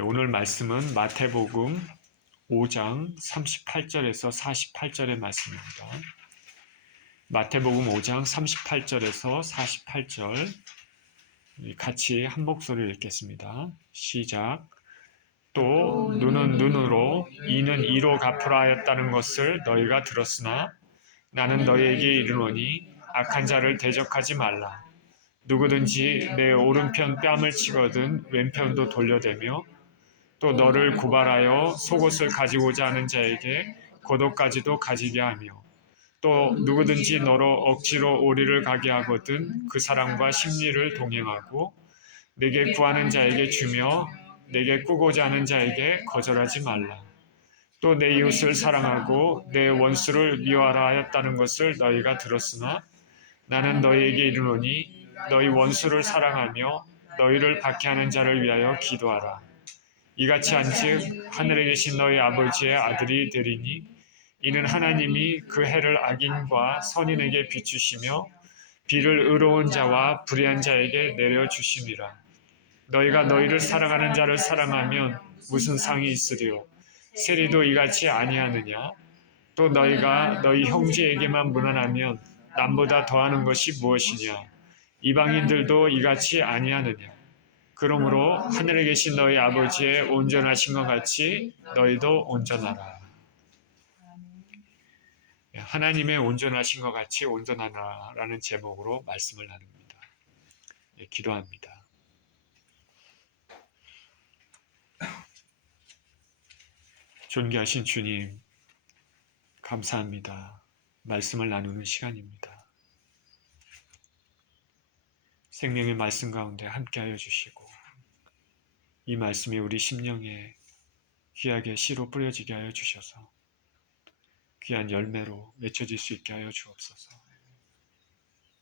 오늘 말씀은 마태복음 5장 38절에서 48절의 말씀입니다. 마태복음 5장 38절에서 48절 같이 한 목소리를 읽겠습니다. 시작. 또 눈은 눈으로 이는 이로 갚으라 하였다는 것을 너희가 들었으나 나는 너희에게 이르노니 악한 자를 대적하지 말라. 누구든지 내 오른편 뺨을 치거든 왼편도 돌려대며 또 너를 고발하여 속옷을 가지고자 하는 자에게 겉옷까지도 가지게 하며 또 누구든지 너로 억지로 오리를 가게 하거든 그 사람과 심리를 동행하고 내게 구하는 자에게 주며 내게 꾸고자 하는 자에게 거절하지 말라. 또 내 이웃을 사랑하고 내 원수를 미워하라 하였다는 것을 너희가 들었으나 나는 너희에게 이르노니 너희 원수를 사랑하며 너희를 박해하는 자를 위하여 기도하라. 이같이 한즉 하늘에 계신 너희 아버지의 아들이 되리니 이는 하나님이 그 해를 악인과 선인에게 비추시며 비를 의로운 자와 불의한 자에게 내려주심이라. 너희가 너희를 사랑하는 자를 사랑하면 무슨 상이 있으리요? 세리도 이같이 아니하느냐? 또 너희가 너희 형제에게만 무난하면 남보다 더하는 것이 무엇이냐? 이방인들도 이같이 아니하느냐? 그러므로 하늘에 계신 너희 아버지의 온전하신 것 같이 너희도 온전하라. 하나님의 온전하신 것 같이 온전하라라는 제목으로 말씀을 나눕니다. 기도합니다. 존귀하신 주님, 감사합니다. 말씀을 나누는 시간입니다. 생명의 말씀 가운데 함께하여 주시고 이 말씀이 우리 심령에 귀하게 씨로 뿌려지게 하여 주셔서 귀한 열매로 맺혀질 수 있게 하여 주옵소서.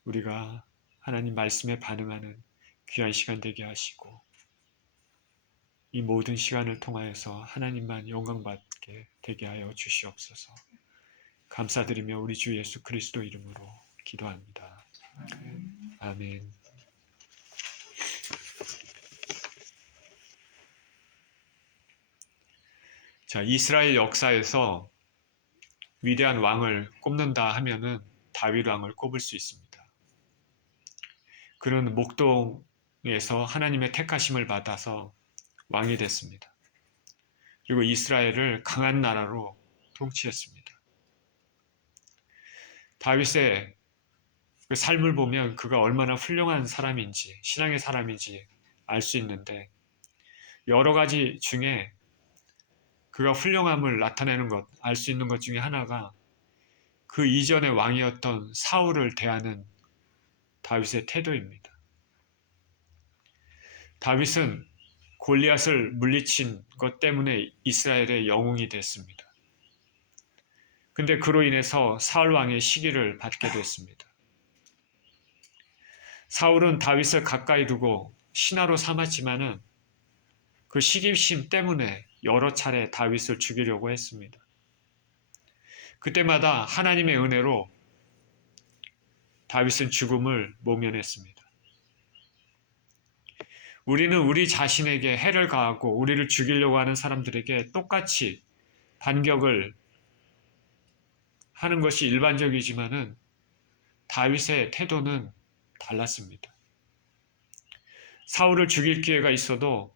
우리가 하나님 말씀에 반응하는 귀한 시간 되게 하시고 이 모든 시간을 통하여서 하나님만 영광받게 되게 하여 주시옵소서. 감사드리며 우리 주 예수 그리스도 이름으로 기도합니다. 아멘. 자, 이스라엘 역사에서 위대한 왕을 꼽는다 하면은 다윗 왕을 꼽을 수 있습니다. 그는 목동에서 하나님의 택하심을 받아서 왕이 됐습니다. 그리고 이스라엘을 강한 나라로 통치했습니다. 다윗의 그 삶을 보면 그가 얼마나 훌륭한 사람인지, 신앙의 사람인지 알 수 있는데 여러 가지 중에 그가 훌륭함을 나타내는 것, 알 수 있는 것 중에 하나가 그 이전의 왕이었던 사울을 대하는 다윗의 태도입니다. 다윗은 골리앗을 물리친 것 때문에 이스라엘의 영웅이 됐습니다. 근데 그로 인해서 사울 왕의 시기를 받게 됐습니다. 사울은 다윗을 가까이 두고 신하로 삼았지만은 그 시기심 때문에 여러 차례 다윗을 죽이려고 했습니다. 그때마다 하나님의 은혜로 다윗은 죽음을 모면했습니다. 우리는 우리 자신에게 해를 가하고 우리를 죽이려고 하는 사람들에게 똑같이 반격을 하는 것이 일반적이지만은 다윗의 태도는 달랐습니다. 사울을 죽일 기회가 있어도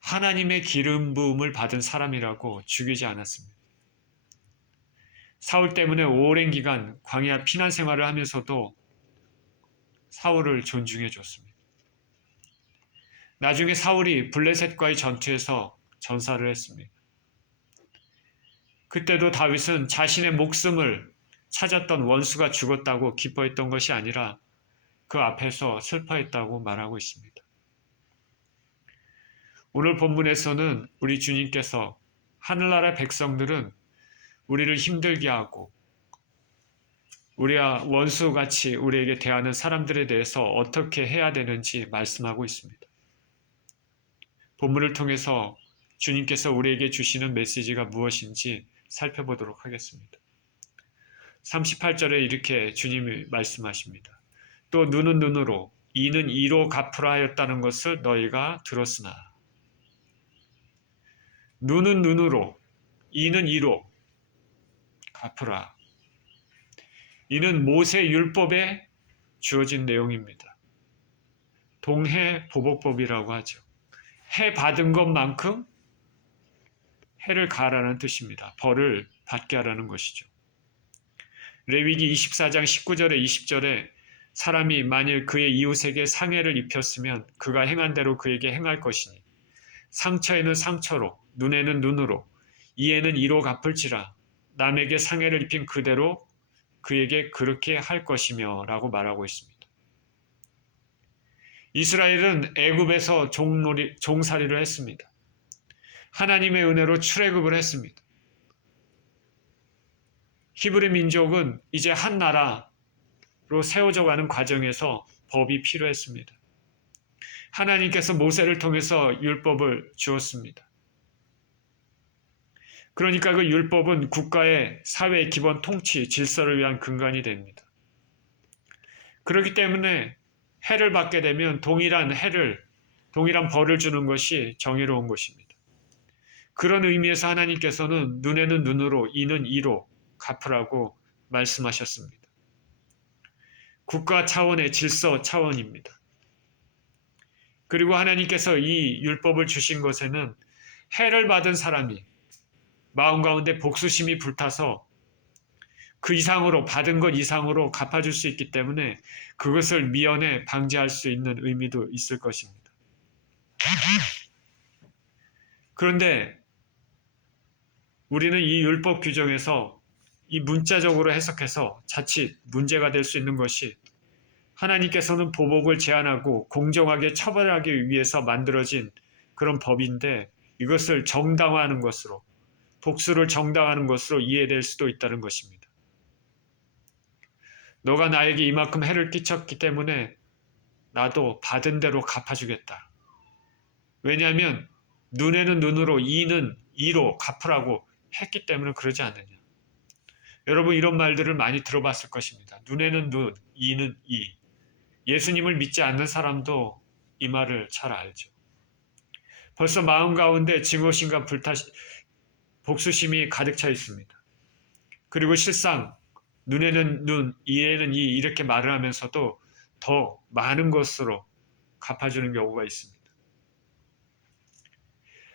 하나님의 기름 부음을 받은 사람이라고 죽이지 않았습니다. 사울 때문에 오랜 기간 광야 피난 생활을 하면서도 사울을 존중해 줬습니다. 나중에 사울이 블레셋과의 전투에서 전사를 했습니다. 그때도 다윗은 자신의 목숨을 찾았던 원수가 죽었다고 기뻐했던 것이 아니라 그 앞에서 슬퍼했다고 말하고 있습니다. 오늘 본문에서는 우리 주님께서 하늘나라 백성들은 우리를 힘들게 하고 우리와 원수같이 우리에게 대하는 사람들에 대해서 어떻게 해야 되는지 말씀하고 있습니다. 본문을 통해서 주님께서 우리에게 주시는 메시지가 무엇인지 살펴보도록 하겠습니다. 38절에 이렇게 주님이 말씀하십니다. 또 눈은 눈으로 이는 이로 갚으라 하였다는 것을 너희가 들었으나 눈은 눈으로, 이는 이로 갚으라. 이는 모세 율법에 주어진 내용입니다. 동해보복법이라고 하죠. 해 받은 것만큼 해를 가하라는 뜻입니다. 벌을 받게 하라는 것이죠. 레위기 24장 19절에 20절에 사람이 만일 그의 이웃에게 상해를 입혔으면 그가 행한 대로 그에게 행할 것이니 상처에는 상처로 눈에는 눈으로 이에는 이로 갚을지라 남에게 상해를 입힌 그대로 그에게 그렇게 할 것이며 라고 말하고 있습니다. 이스라엘은 애굽에서 종살이를 했습니다. 하나님의 은혜로 출애굽을 했습니다. 히브리 민족은 이제 한 나라로 세워져 가는 과정에서 법이 필요했습니다. 하나님께서 모세를 통해서 율법을 주었습니다. 그러니까 그 율법은 국가의 사회의 기본 통치, 질서를 위한 근간이 됩니다. 그렇기 때문에 해를 받게 되면 동일한 벌을 주는 것이 정의로운 것입니다. 그런 의미에서 하나님께서는 눈에는 눈으로, 이는 이로 갚으라고 말씀하셨습니다. 국가 차원의 질서 차원입니다. 그리고 하나님께서 이 율법을 주신 것에는 해를 받은 사람이 마음 가운데 복수심이 불타서 그 이상으로 받은 것 이상으로 갚아줄 수 있기 때문에 그것을 미연에 방지할 수 있는 의미도 있을 것입니다. 그런데 우리는 이 율법 규정에서 이 문자적으로 해석해서 자칫 문제가 될 수 있는 것이 하나님께서는 보복을 제한하고 공정하게 처벌하기 위해서 만들어진 그런 법인데 이것을 정당화하는 것으로 복수를 정당화하는 것으로 이해될 수도 있다는 것입니다. 너가 나에게 이만큼 해를 끼쳤기 때문에 나도 받은 대로 갚아주겠다. 왜냐하면 눈에는 눈으로 이는 이로 갚으라고 했기 때문에 그러지 않느냐. 여러분 이런 말들을 많이 들어봤을 것입니다. 눈에는 눈, 이는 이. 예수님을 믿지 않는 사람도 이 말을 잘 알죠. 벌써 마음 가운데 증오심과 복수심이 가득 차 있습니다. 그리고 실상 눈에는 눈, 이에는 이 이렇게 말을 하면서도 더 많은 것으로 갚아주는 경우가 있습니다.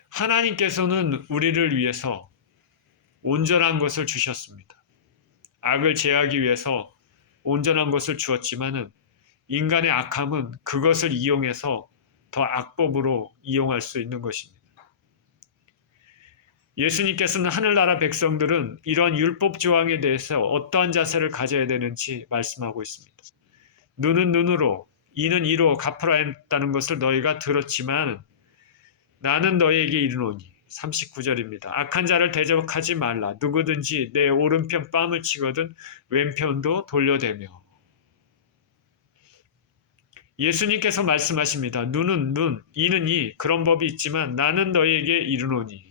하나님께서는 우리를 위해서 온전한 것을 주셨습니다. 악을 제하기 위해서 온전한 것을 주었지만은 인간의 악함은 그것을 이용해서 더 악법으로 이용할 수 있는 것입니다. 예수님께서는 하늘나라 백성들은 이런 율법 조항에 대해서 어떠한 자세를 가져야 되는지 말씀하고 있습니다. 눈은 눈으로, 이는 이로 갚으라 했다는 것을 너희가 들었지만 나는 너희에게 이르노니 39절입니다. 악한 자를 대적하지 말라. 누구든지 내 오른편 뺨을 치거든 왼편도 돌려대며. 예수님께서 말씀하십니다. 눈은 눈, 이는 이. 그런 법이 있지만 나는 너희에게 이르노니.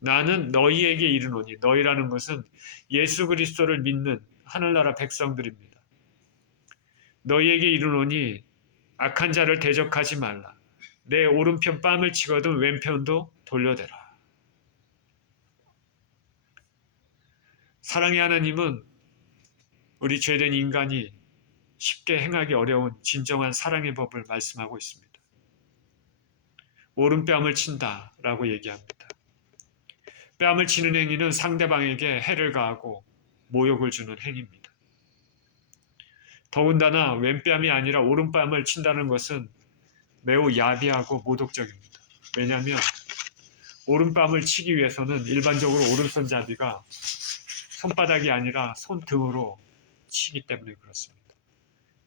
나는 너희에게 이르노니. 너희라는 것은 예수 그리스도를 믿는 하늘나라 백성들입니다. 너희에게 이르노니 악한 자를 대적하지 말라. 내 오른편 뺨을 치거든 왼편도 돌려대라. 사랑의 하나님은 우리 죄된 인간이 쉽게 행하기 어려운 진정한 사랑의 법을 말씀하고 있습니다. 오른뺨을 친다라고 얘기합니다. 뺨을 치는 행위는 상대방에게 해를 가하고 모욕을 주는 행위입니다. 더군다나 왼뺨이 아니라 오른뺨을 친다는 것은 매우 야비하고 모독적입니다. 왜냐하면 오른뺨을 치기 위해서는 일반적으로 오른손잡이가 손바닥이 아니라 손등으로 치기 때문에 그렇습니다.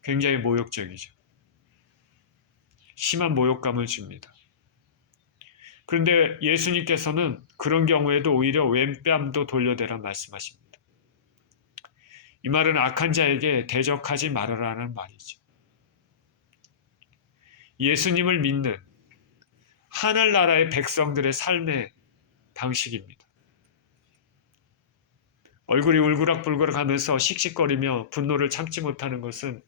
굉장히 모욕적이죠. 심한 모욕감을 줍니다. 그런데 예수님께서는 그런 경우에도 오히려 왼뺨도 돌려대라 말씀하십니다. 이 말은 악한 자에게 대적하지 말아라는 말이죠. 예수님을 믿는 하늘나라의 백성들의 삶의 방식입니다. 얼굴이 울그락불그락 하면서 씩씩거리며 분노를 참지 못하는 것은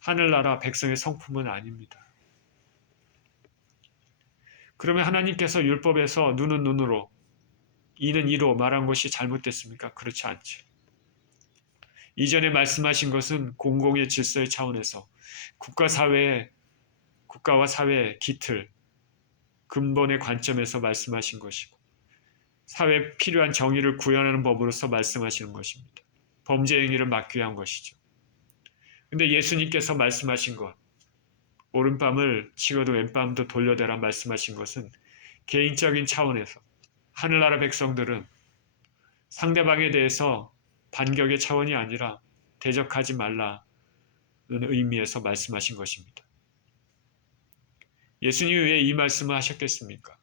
하늘나라 백성의 성품은 아닙니다. 그러면 하나님께서 율법에서 눈은 눈으로 이는 이로 말한 것이 잘못됐습니까? 그렇지 않죠. 이전에 말씀하신 것은 공공의 질서의 차원에서 국가와 사회의 기틀, 근본의 관점에서 말씀하신 것이고 사회에 필요한 정의를 구현하는 법으로서 말씀하시는 것입니다. 범죄 행위를 막기 위한 것이죠. 근데 예수님께서 말씀하신 것, 오른밤을 치고도 왼밤도 돌려대라 말씀하신 것은 개인적인 차원에서 하늘나라 백성들은 상대방에 대해서 반격의 차원이 아니라 대적하지 말라는 의미에서 말씀하신 것입니다. 예수님이 왜 이 말씀을 하셨겠습니까?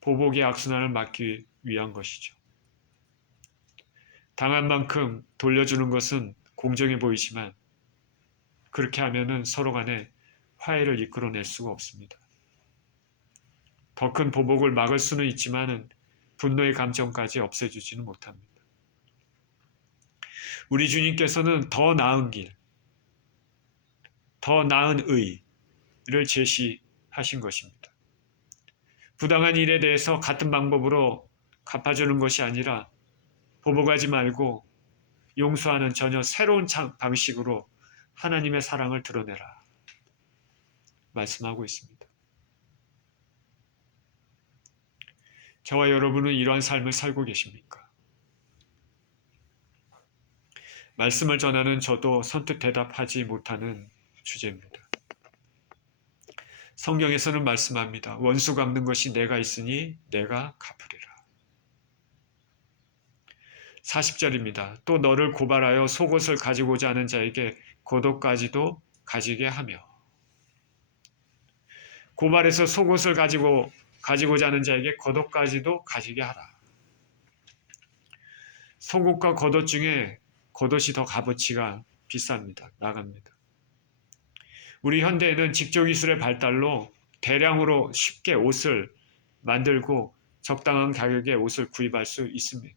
보복의 악순환을 막기 위한 것이죠. 당한 만큼 돌려주는 것은 공정해 보이지만 그렇게 하면은 서로 간에 화해를 이끌어낼 수가 없습니다. 더 큰 보복을 막을 수는 있지만은 분노의 감정까지 없애주지는 못합니다. 우리 주님께서는 더 나은 길, 더 나은 의를 제시하신 것입니다. 부당한 일에 대해서 같은 방법으로 갚아주는 것이 아니라 보복하지 말고 용서하는 전혀 새로운 방식으로 하나님의 사랑을 드러내라 말씀하고 있습니다. 저와 여러분은 이러한 삶을 살고 계십니까? 말씀을 전하는 저도 선뜻 대답하지 못하는 주제입니다. 성경에서는 말씀합니다. 원수 갚는 것이 내가 있으니 내가 갚으리라. 40절입니다. 또 너를 고발하여 속옷을 가지고자 하는 자에게 겉옷까지도 가지게 하며. 고발해서 속옷을 가지고자 하는 자에게 겉옷까지도 가지게 하라. 속옷과 겉옷 중에 겉옷이 더 값어치가 비쌉니다. 나갑니다. 우리 현대에는 직조기술의 발달로 대량으로 쉽게 옷을 만들고 적당한 가격에 옷을 구입할 수 있습니다.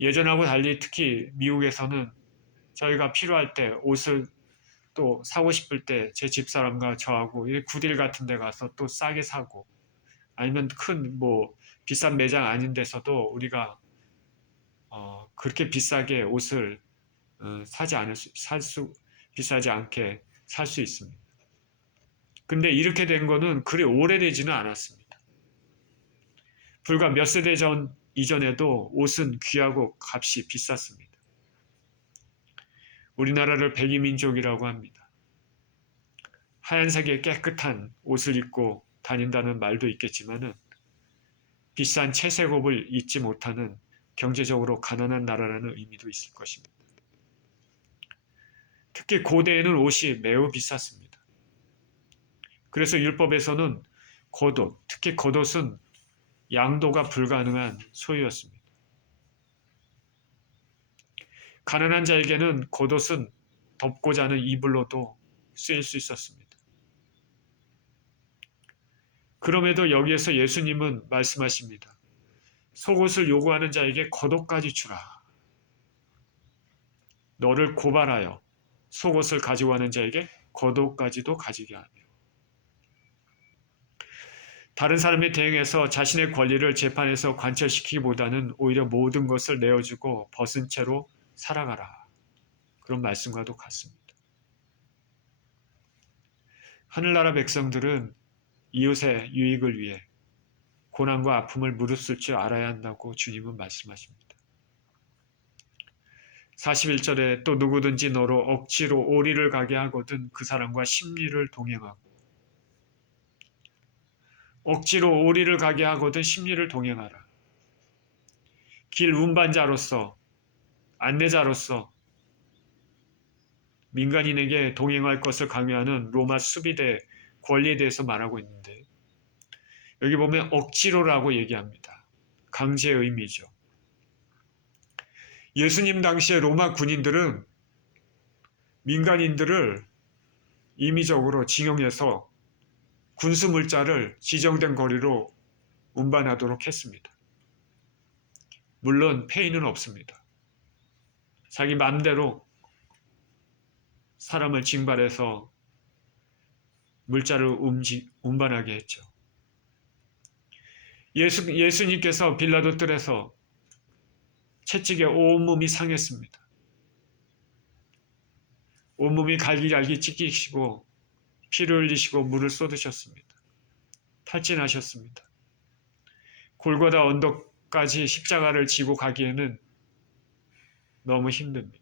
예전하고 달리 특히 미국에서는 저희가 필요할 때 옷을 또 사고 싶을 때 제 집사람과 저하고 구딜 같은 데 가서 또 싸게 사고 아니면 큰 비싼 매장 아닌 데서도 우리가 그렇게 비싸게 옷을 비싸지 않게 살 수 있습니다. 근데 이렇게 된 거는 그리 오래되지는 않았습니다. 불과 몇 세대 이전에도 옷은 귀하고 값이 비쌌습니다. 우리나라를 백이민족이라고 합니다. 하얀색의 깨끗한 옷을 입고 다닌다는 말도 있겠지만은 비싼 채색옷을 입지 못하는 경제적으로 가난한 나라라는 의미도 있을 것입니다. 특히 고대에는 옷이 매우 비쌌습니다. 그래서 율법에서는 겉옷, 특히 겉옷은 양도가 불가능한 소유였습니다. 가난한 자에게는 겉옷은 덮고자 하는 이불로도 쓰일 수 있었습니다. 그럼에도 여기에서 예수님은 말씀하십니다. 속옷을 요구하는 자에게 겉옷까지 주라. 너를 고발하여 속옷을 가지고 하는 자에게 겉옷까지도 가지게 하며. 다른 사람에 대응해서 자신의 권리를 재판에서 관철시키기보다는 오히려 모든 것을 내어주고 벗은 채로 살아가라. 그런 말씀과도 같습니다. 하늘나라 백성들은 이웃의 유익을 위해 고난과 아픔을 무릅쓸 줄 알아야 한다고 주님은 말씀하십니다. 41절에 또 누구든지 너로 억지로 오리를 가게 하거든 그 사람과 심리를 동행하고 억지로 오리를 가게 하거든 심리를 동행하라. 길 운반자로서 안내자로서 민간인에게 동행할 것을 강요하는 로마 수비대 권리에 대해서 말하고 있는데 여기 보면 억지로라고 얘기합니다. 강제의 의미죠. 예수님 당시에 로마 군인들은 민간인들을 임의적으로 징용해서 군수물자를 지정된 거리로 운반하도록 했습니다. 물론 폐인은 없습니다. 자기 마음대로 사람을 징발해서 물자를 운반하게 했죠. 예수님께서 빌라도 뜰에서 채찍에 온몸이 상했습니다. 온몸이 갈기갈기 찢기시고 피를 흘리시고 물을 쏟으셨습니다. 탈진하셨습니다. 골고다 언덕까지 십자가를 지고 가기에는 너무 힘듭니다.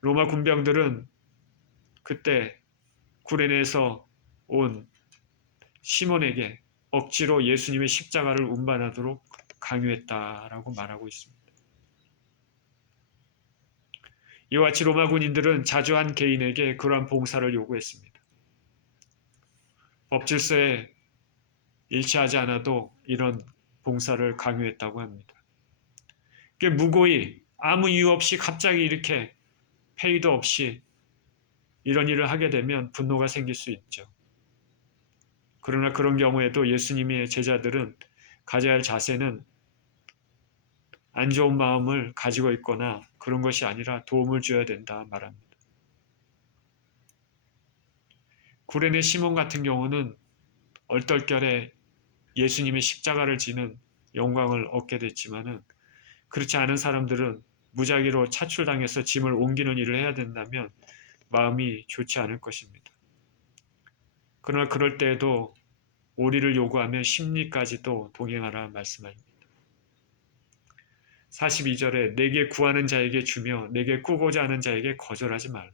로마 군병들은 그때 구레네에서 온 시몬에게 억지로 예수님의 십자가를 운반하도록 강요했다라고 말하고 있습니다. 이와 같이 로마 군인들은 자주 한 개인에게 그러한 봉사를 요구했습니다. 법질서에 일치하지 않아도 이런 봉사를 강요했다고 합니다. 무고히 아무 이유 없이 갑자기 이렇게 페이도 없이 이런 일을 하게 되면 분노가 생길 수 있죠. 그러나 그런 경우에도 예수님의 제자들은 가져야 할 자세는 안 좋은 마음을 가지고 있거나 그런 것이 아니라 도움을 줘야 된다 말합니다. 구레네 시몬 같은 경우는 얼떨결에 예수님의 십자가를 지는 영광을 얻게 됐지만은 그렇지 않은 사람들은 무작위로 차출당해서 짐을 옮기는 일을 해야 된다면 마음이 좋지 않을 것입니다. 그러나 그럴 때에도 오리를 요구하며 심리까지도 동행하라 말씀합니다. 42절에 내게 구하는 자에게 주며 내게 꾸고자 하는 자에게 거절하지 말라.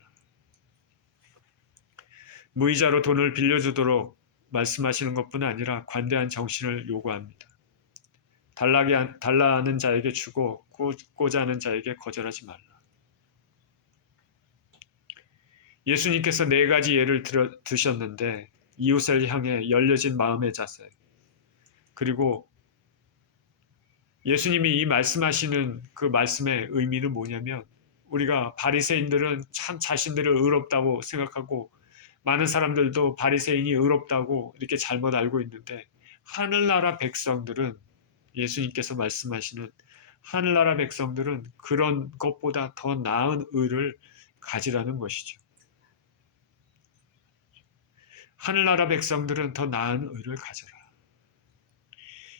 무이자로 돈을 빌려주도록 말씀하시는 것뿐 아니라 관대한 정신을 요구합니다. 달라 하는 자에게 주고 꾸고자 하는 자에게 거절하지 말라. 예수님께서 4가지 예를 드셨는데 이웃을 향해 열려진 마음의 자세, 그리고 예수님이 이 말씀하시는 그 말씀의 의미는 뭐냐면 우리가 바리새인들은 참 자신들을 의롭다고 생각하고 많은 사람들도 바리새인이 의롭다고 이렇게 잘못 알고 있는데 하늘나라 백성들은 예수님께서 말씀하시는 하늘나라 백성들은 그런 것보다 더 나은 의를 가지라는 것이죠. 하늘나라 백성들은 더 나은 의를 가져라.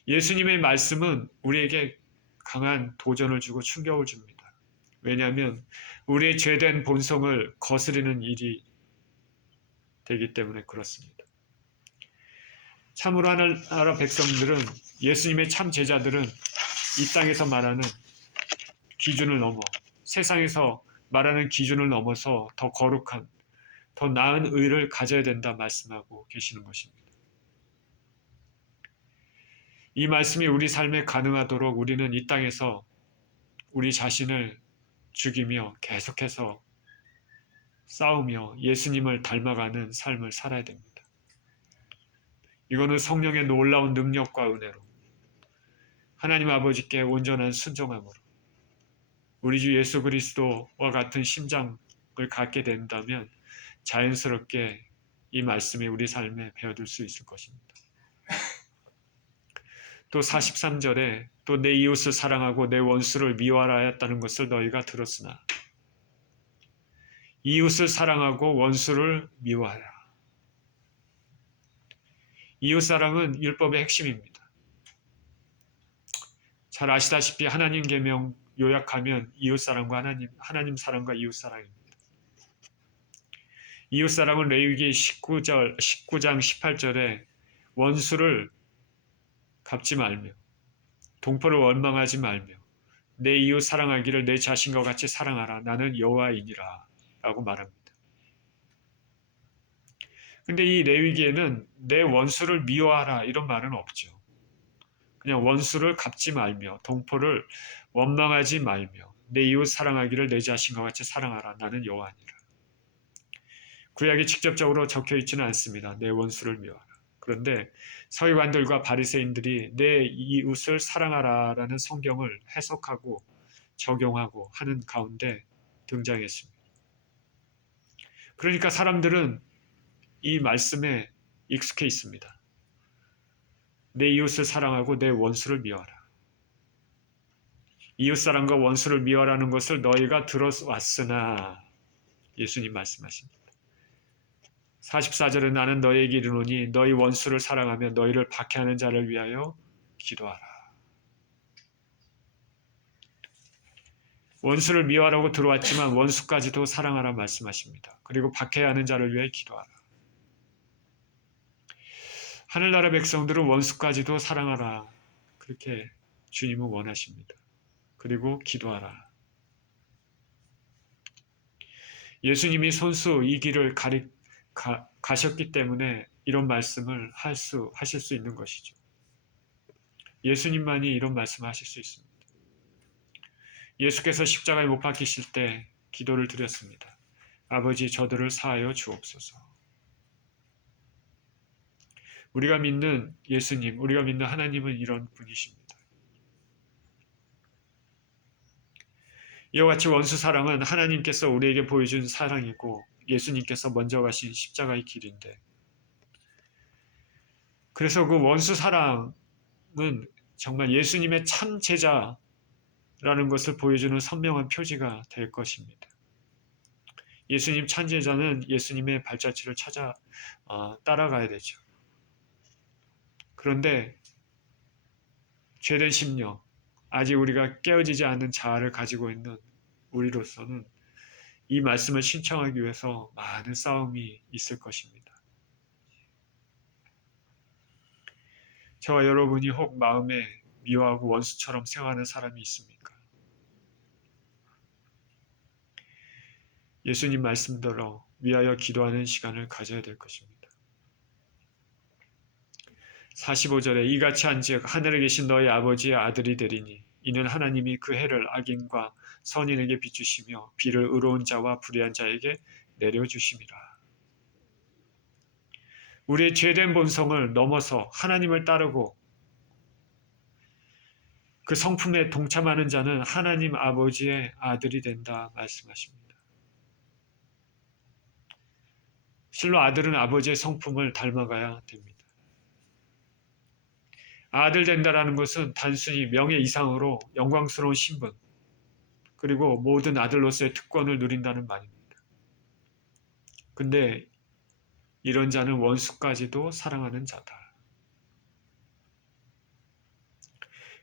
예수님의 말씀은 우리에게 강한 도전을 주고 충격을 줍니다. 왜냐하면 우리의 죄된 본성을 거스르는 일이 되기 때문에 그렇습니다. 참으로 하늘나라 백성들은 예수님의 참 제자들은 이 땅에서 말하는 기준을 넘어 세상에서 말하는 기준을 넘어서 더 거룩한 더 나은 의를 가져야 된다 말씀하고 계시는 것입니다. 이 말씀이 우리 삶에 가능하도록 우리는 이 땅에서 우리 자신을 죽이며 계속해서 싸우며 예수님을 닮아가는 삶을 살아야 됩니다. 이거는 성령의 놀라운 능력과 은혜로 하나님 아버지께 온전한 순종함으로 우리 주 예수 그리스도와 같은 심장을 갖게 된다면 자연스럽게 이 말씀이 우리 삶에 배어들 수 있을 것입니다. 또 43절에 또 내 이웃을 사랑하고 내 원수를 미워하라 하였다는 것을 너희가 들었으나 이웃을 사랑하고 원수를 미워하라. 이웃사랑은 율법의 핵심입니다. 잘 아시다시피 하나님 계명 요약하면 이웃사랑과 하나님 사랑과 이웃사랑입니다. 이웃사랑은 레위기 19장 18절에 원수를 갚지 말며 동포를 원망하지 말며 내 이웃 사랑하기를 내 자신과 같이 사랑하라. 나는 여호와이니라 라고 말합니다. 근데 이 레위기에는 내 원수를 미워하라 이런 말은 없죠. 그냥 원수를 갚지 말며 동포를 원망하지 말며 내 이웃 사랑하기를 내 자신과 같이 사랑하라. 나는 여호와니라. 구약에 직접적으로 적혀 있지는 않습니다. 내 원수를 미워하라. 그런데 서기관들과 바리새인들이 내 이웃을 사랑하라라는 성경을 해석하고 적용하고 하는 가운데 등장했습니다. 그러니까 사람들은 이 말씀에 익숙해 있습니다. 내 이웃을 사랑하고 내 원수를 미워하라. 이웃사랑과 원수를 미워하라는 것을 너희가 들어왔으나 예수님 말씀하십니다. 44절에 나는 너희에게 이르노니 너희 원수를 사랑하며 너희를 박해하는 자를 위하여 기도하라. 원수를 미워하라고 들어왔지만 원수까지도 사랑하라 말씀하십니다. 그리고 박해하는 자를 위해 기도하라. 하늘나라 백성들은 원수까지도 사랑하라. 그렇게 주님은 원하십니다. 그리고 기도하라. 예수님이 손수 이 길을 가셨기 때문에 이런 말씀을 하실 수 있는 것이죠. 예수님만이 이런 말씀을 하실 수 있습니다. 예수께서 십자가에 못 박히실 때 기도를 드렸습니다. 아버지, 저들을 사하여 주옵소서. 우리가 믿는 예수님, 우리가 믿는 하나님은 이런 분이십니다. 이와 같이 원수 사랑은 하나님께서 우리에게 보여준 사랑이고 예수님께서 먼저 가신 십자가의 길인데, 그래서 그 원수 사랑은 정말 예수님의 참 제자라는 것을 보여주는 선명한 표지가 될 것입니다. 예수님 참 제자는 예수님의 발자취를 따라가야 되죠. 그런데 죄된 심령, 아직 우리가 깨어지지 않은 자아를 가지고 있는 우리로서는 이 말씀을 신청하기 위해서 많은 싸움이 있을 것입니다. 저와 여러분이 혹 마음에 미워하고 원수처럼 생각하는 사람이 있습니까? 예수님 말씀대로 위하여 기도하는 시간을 가져야 될 것입니다. 45절에 이같이 한즉 하늘에 계신 너희 아버지의 아들이 되리니 이는 하나님이 그 해를 악인과 선인에게 비추시며 비를 의로운 자와 불의한 자에게 내려주심이라. 우리의 죄된 본성을 넘어서 하나님을 따르고 그 성품에 동참하는 자는 하나님 아버지의 아들이 된다 말씀하십니다. 실로 아들은 아버지의 성품을 닮아가야 됩니다. 아들 된다라는 것은 단순히 명예 이상으로 영광스러운 신분, 그리고 모든 아들로서의 특권을 누린다는 말입니다. 근데 이런 자는 원수까지도 사랑하는 자다.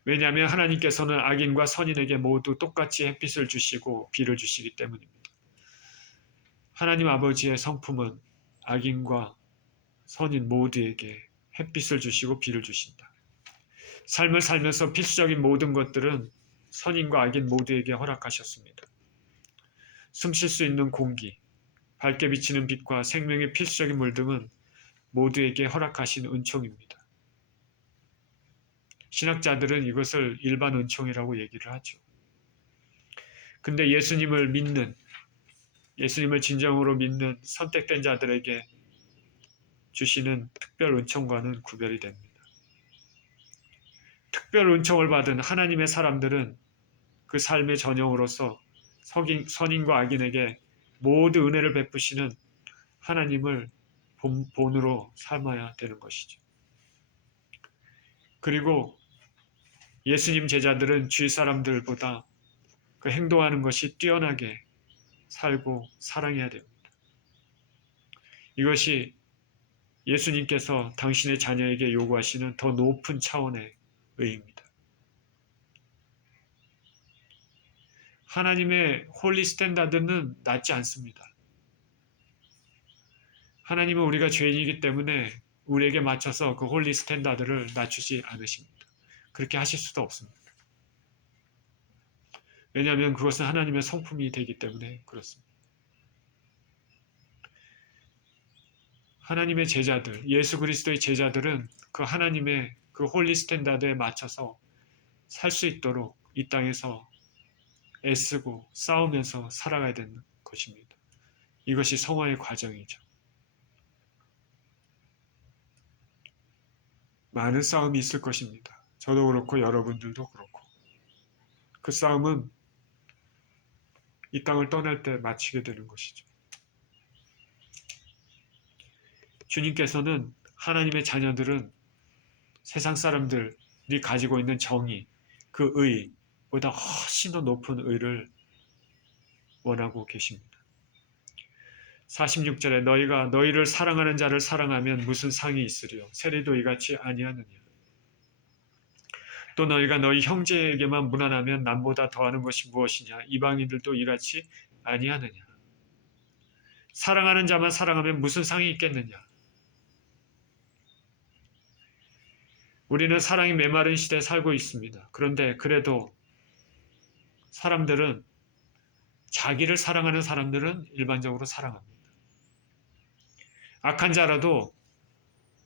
왜냐하면 하나님께서는 악인과 선인에게 모두 똑같이 햇빛을 주시고 비를 주시기 때문입니다. 하나님 아버지의 성품은 악인과 선인 모두에게 햇빛을 주시고 비를 주신다. 삶을 살면서 필수적인 모든 것들은 선인과 악인 모두에게 허락하셨습니다. 숨 쉴 수 있는 공기, 밝게 비치는 빛과 생명의 필수적인 물 등은 모두에게 허락하신 은총입니다. 신학자들은 이것을 일반 은총이라고 얘기를 하죠. 근데 예수님을 진정으로 믿는 선택된 자들에게 주시는 특별 은총과는 구별이 됩니다. 특별 은총을 받은 하나님의 사람들은 그 삶의 전형으로서 선인과 악인에게 모두 은혜를 베푸시는 하나님을 본으로 삼아야 되는 것이죠. 그리고 예수님 제자들은 주위 사람들보다 그 행동하는 것이 뛰어나게 살고 사랑해야 됩니다. 이것이 예수님께서 당신의 자녀에게 요구하시는 더 높은 차원의 의의입니다. 하나님의 홀리 스탠다드는 낮지 않습니다. 하나님은 우리가 죄인이기 때문에 우리에게 맞춰서 그 홀리 스탠다드를 낮추지 않으십니다. 그렇게 하실 수도 없습니다. 왜냐하면 그것은 하나님의 성품이 되기 때문에 그렇습니다. 하나님의 제자들, 예수 그리스도의 제자들은 그 하나님의 그 홀리 스탠다드에 맞춰서 살 수 있도록 이 땅에서 애쓰고 싸우면서 살아가야 되는 것입니다. 이것이 성화의 과정이죠. 많은 싸움이 있을 것입니다. 저도 그렇고 여러분들도 그렇고. 그 싸움은 이 땅을 떠날 때 마치게 되는 것이죠. 주님께서는 하나님의 자녀들은 세상 사람들이 가지고 있는 정의, 그 의보다 훨씬 더 높은 의를 원하고 계십니다. 46절에 너희가 너희를 사랑하는 자를 사랑하면 무슨 상이 있으리요. 세리도 이같이 아니하느냐. 또 너희가 너희 형제에게만 무난하면 남보다 더하는 것이 무엇이냐. 이방인들도 이같이 아니하느냐. 사랑하는 자만 사랑하면 무슨 상이 있겠느냐. 우리는 사랑이 메마른 시대에 살고 있습니다. 그런데 그래도 사람들은, 자기를 사랑하는 사람들은 일반적으로 사랑합니다. 악한 자라도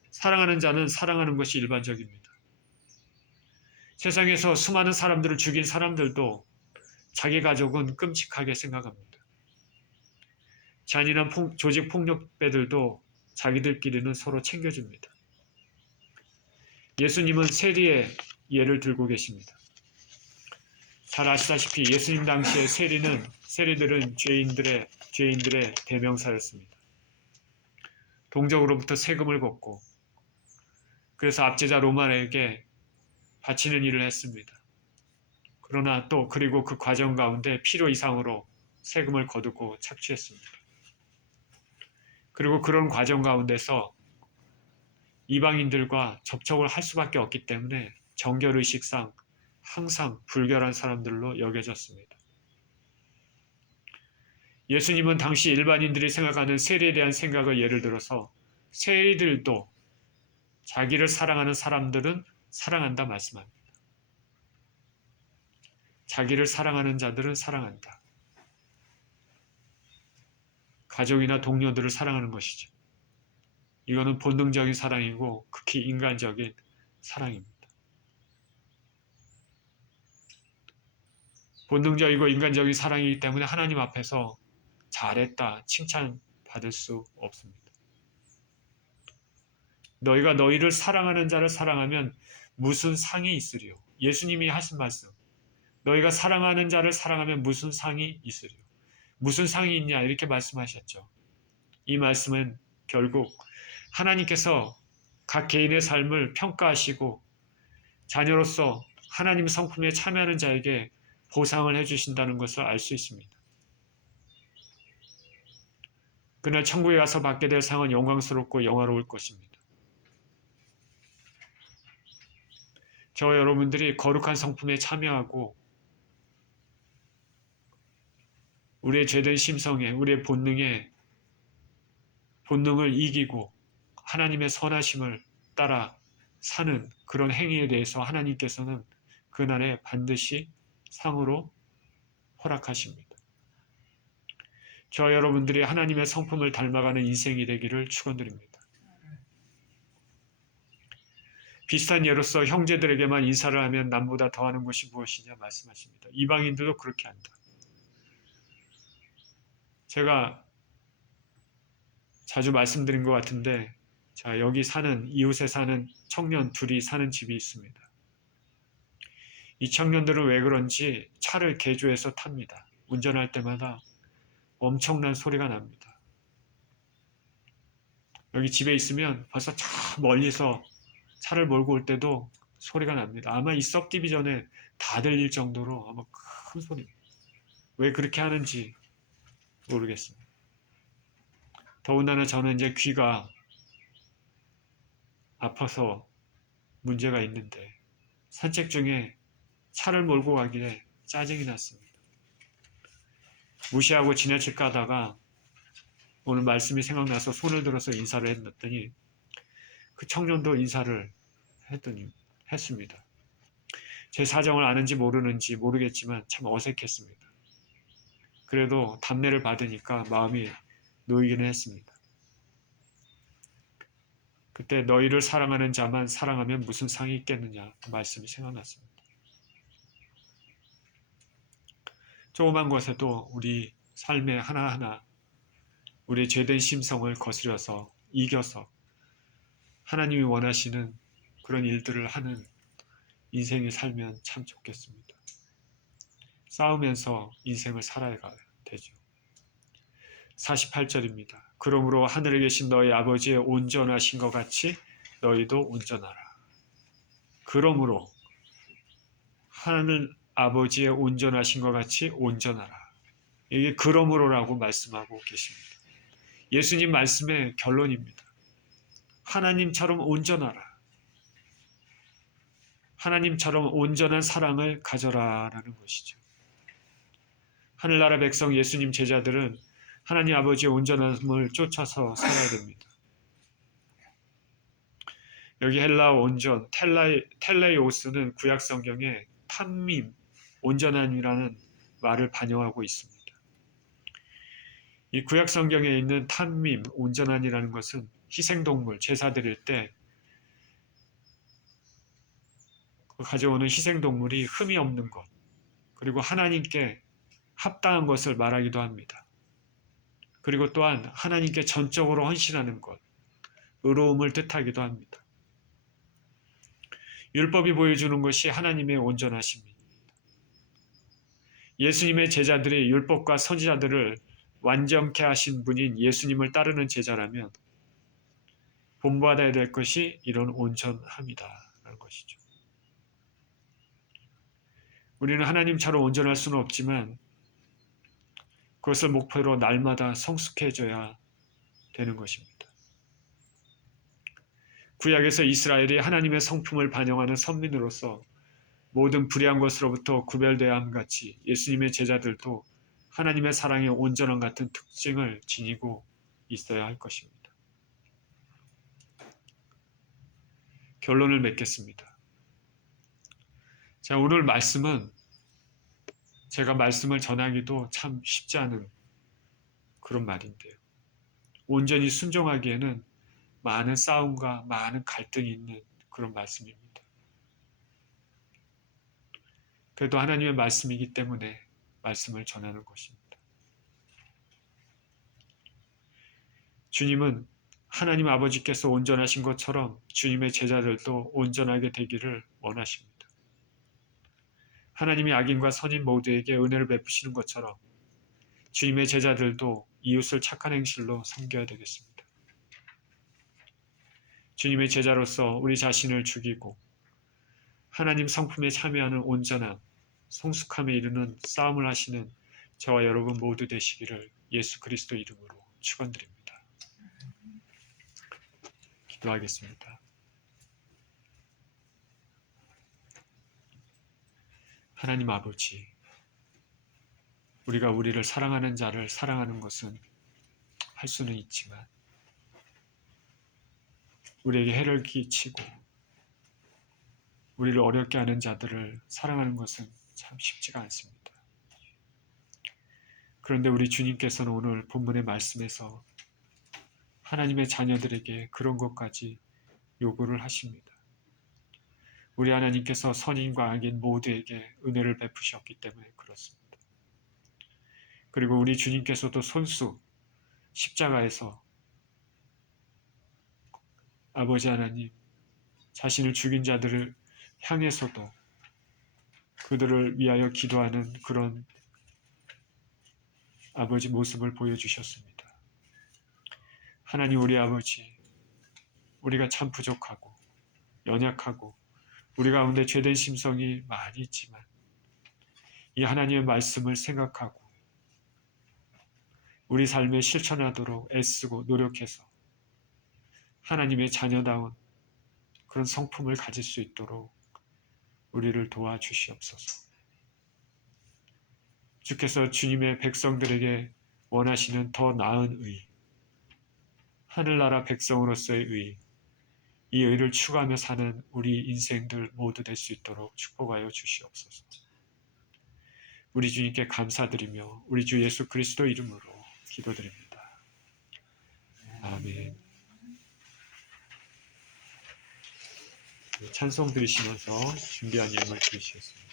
사랑하는 자는 사랑하는 것이 일반적입니다. 세상에서 수많은 사람들을 죽인 사람들도 자기 가족은 끔찍하게 생각합니다. 잔인한 조직 폭력배들도 자기들끼리는 서로 챙겨줍니다. 예수님은 세리의 예를 들고 계십니다. 잘 아시다시피 예수님 당시에 세리들은 죄인들의 대명사였습니다. 동족으로부터 세금을 걷고, 그래서 압제자 로마에게 바치는 일을 했습니다. 그러나 그리고 그 과정 가운데 필요 이상으로 세금을 거두고 착취했습니다. 그리고 그런 과정 가운데서 이방인들과 접촉을 할 수밖에 없기 때문에 정결의식상 항상 불결한 사람들로 여겨졌습니다. 예수님은 당시 일반인들이 생각하는 세리에 대한 생각을 예를 들어서 세리들도 자기를 사랑하는 사람들은 사랑한다 말씀합니다. 자기를 사랑하는 자들은 사랑한다. 가족이나 동료들을 사랑하는 것이죠. 이거는 본능적인 사랑이고 극히 인간적인 사랑입니다. 본능적이고 인간적인 사랑이기 때문에 하나님 앞에서 잘했다, 칭찬받을 수 없습니다. 너희가 너희를 사랑하는 자를 사랑하면 무슨 상이 있으리요. 예수님이 하신 말씀. 너희가 사랑하는 자를 사랑하면 무슨 상이 있으리요. 무슨 상이 있냐 이렇게 말씀하셨죠. 이 말씀은 결국 하나님께서 각 개인의 삶을 평가하시고 자녀로서 하나님 성품에 참여하는 자에게 보상을 해주신다는 것을 알 수 있습니다. 그날 천국에 가서 받게 될 상은 영광스럽고 영화로울 것입니다. 저와 여러분들이 거룩한 성품에 참여하고 우리의 죄된 심성에, 우리의 본능을 이기고 하나님의 선하심을 따라 사는 그런 행위에 대해서 하나님께서는 그날에 반드시 상으로 허락하십니다. 저와 여러분들이 하나님의 성품을 닮아가는 인생이 되기를 축원드립니다. 비슷한 예로서 형제들에게만 인사를 하면 남보다 더하는 것이 무엇이냐 말씀하십니다. 이방인들도 그렇게 한다. 제가 자주 말씀드린 것 같은데, 여기 이웃에 사는 청년 둘이 사는 집이 있습니다. 이 청년들은 왜 그런지 차를 개조해서 탑니다. 운전할 때마다 엄청난 소리가 납니다. 여기 집에 있으면 벌써 저 멀리서 차를 몰고 올 때도 소리가 납니다. 아마 이 섭디비전에 다 들릴 정도로 아마 큰 소리입니다. 왜 그렇게 하는지 모르겠습니다. 더군다나 저는 이제 귀가 아파서 문제가 있는데 산책 중에 차를 몰고 가길래 짜증이 났습니다. 무시하고 지나칠까 하다가 오늘 말씀이 생각나서 손을 들어서 인사를 했더니 그 청년도 인사를 했습니다. 제 사정을 아는지 모르는지 모르겠지만 참 어색했습니다. 그래도 답례를 받으니까 마음이 놓이기는 했습니다. 그때 너희를 사랑하는 자만 사랑하면 무슨 상이 있겠느냐 그 말씀이 생각났습니다. 조그만 것에도 우리 삶의 하나하나 우리의 죄된 심성을 거스려서 이겨서 하나님이 원하시는 그런 일들을 하는 인생이 살면 참 좋겠습니다. 싸우면서 인생을 살아야 되죠. 48절입니다. 그러므로 하늘에 계신 너희 아버지의 온전하신 것 같이 너희도 온전하라. 그러므로 하늘 아버지의 온전하신 것 같이 온전하라. 이게 그러므로라고 말씀하고 계십니다. 예수님 말씀의 결론입니다. 하나님처럼 온전하라. 하나님처럼 온전한 사랑을 가져라라는 것이죠. 하늘나라 백성 예수님 제자들은 하나님 아버지의 온전함을 쫓아서 살아야 됩니다. 여기 헬라어 온전, 텔레오스는 구약 성경에 탐밈, 온전함이라는 말을 반영하고 있습니다. 이 구약 성경에 있는 탐밈, 온전함이라는 것은 희생동물, 제사 드릴 때 가져오는 희생동물이 흠이 없는 것, 그리고 하나님께 합당한 것을 말하기도 합니다. 그리고 또한 하나님께 전적으로 헌신하는 것, 의로움을 뜻하기도 합니다. 율법이 보여주는 것이 하나님의 온전하심입니다. 예수님의 제자들이 율법과 선지자들을 완전케 하신 분인 예수님을 따르는 제자라면 본받아야 될 것이 이런 온전함이다라는 것이죠. 우리는 하나님처럼 온전할 수는 없지만 그것을 목표로 날마다 성숙해져야 되는 것입니다. 구약에서 이스라엘이 하나님의 성품을 반영하는 선민으로서 모든 불의한 것으로부터 구별되어야 함 같이 예수님의 제자들도 하나님의 사랑의 온전함 같은 특징을 지니고 있어야 할 것입니다. 결론을 맺겠습니다. 자, 오늘 말씀은 제가 말씀을 전하기도 참 쉽지 않은 그런 말인데요. 온전히 순종하기에는 많은 싸움과 많은 갈등이 있는 그런 말씀입니다. 그래도 하나님의 말씀이기 때문에 말씀을 전하는 것입니다. 주님은 하나님 아버지께서 온전하신 것처럼 주님의 제자들도 온전하게 되기를 원하십니다. 하나님이 악인과 선인 모두에게 은혜를 베푸시는 것처럼 주님의 제자들도 이웃을 착한 행실로 섬겨야 되겠습니다. 주님의 제자로서 우리 자신을 죽이고 하나님 성품에 참여하는 온전함, 성숙함에 이르는 싸움을 하시는 저와 여러분 모두 되시기를 예수 그리스도 이름으로 축원드립니다. 기도하겠습니다. 하나님 아버지, 우리가 우리를 사랑하는 자를 사랑하는 것은 할 수는 있지만 우리에게 해를 끼치고 우리를 어렵게 하는 자들을 사랑하는 것은 참 쉽지가 않습니다. 그런데 우리 주님께서는 오늘 본문의 말씀에서 하나님의 자녀들에게 그런 것까지 요구를 하십니다. 우리 하나님께서 선인과 악인 모두에게 은혜를 베푸셨기 때문에 그렇습니다. 그리고 우리 주님께서도 손수 십자가에서 아버지 하나님 자신을 죽인 자들을 향해서도 그들을 위하여 기도하는 그런 아버지 모습을 보여주셨습니다. 하나님 우리 아버지, 우리가 참 부족하고 연약하고 우리 가운데 죄된 심성이 많이 있지만 이 하나님의 말씀을 생각하고 우리 삶에 실천하도록 애쓰고 노력해서 하나님의 자녀다운 그런 성품을 가질 수 있도록 우리를 도와주시옵소서. 주께서 주님의 백성들에게 원하시는 더 나은 의, 하늘나라 백성으로서의 의, 이 의를 추구하며 사는 우리 인생들 모두 될 수 있도록 축복하여 주시옵소서. 우리 주님께 감사드리며 우리 주 예수 그리스도 이름으로 기도드립니다. 아멘. 찬송 들으시면서 준비한 예물 드리시겠습니다.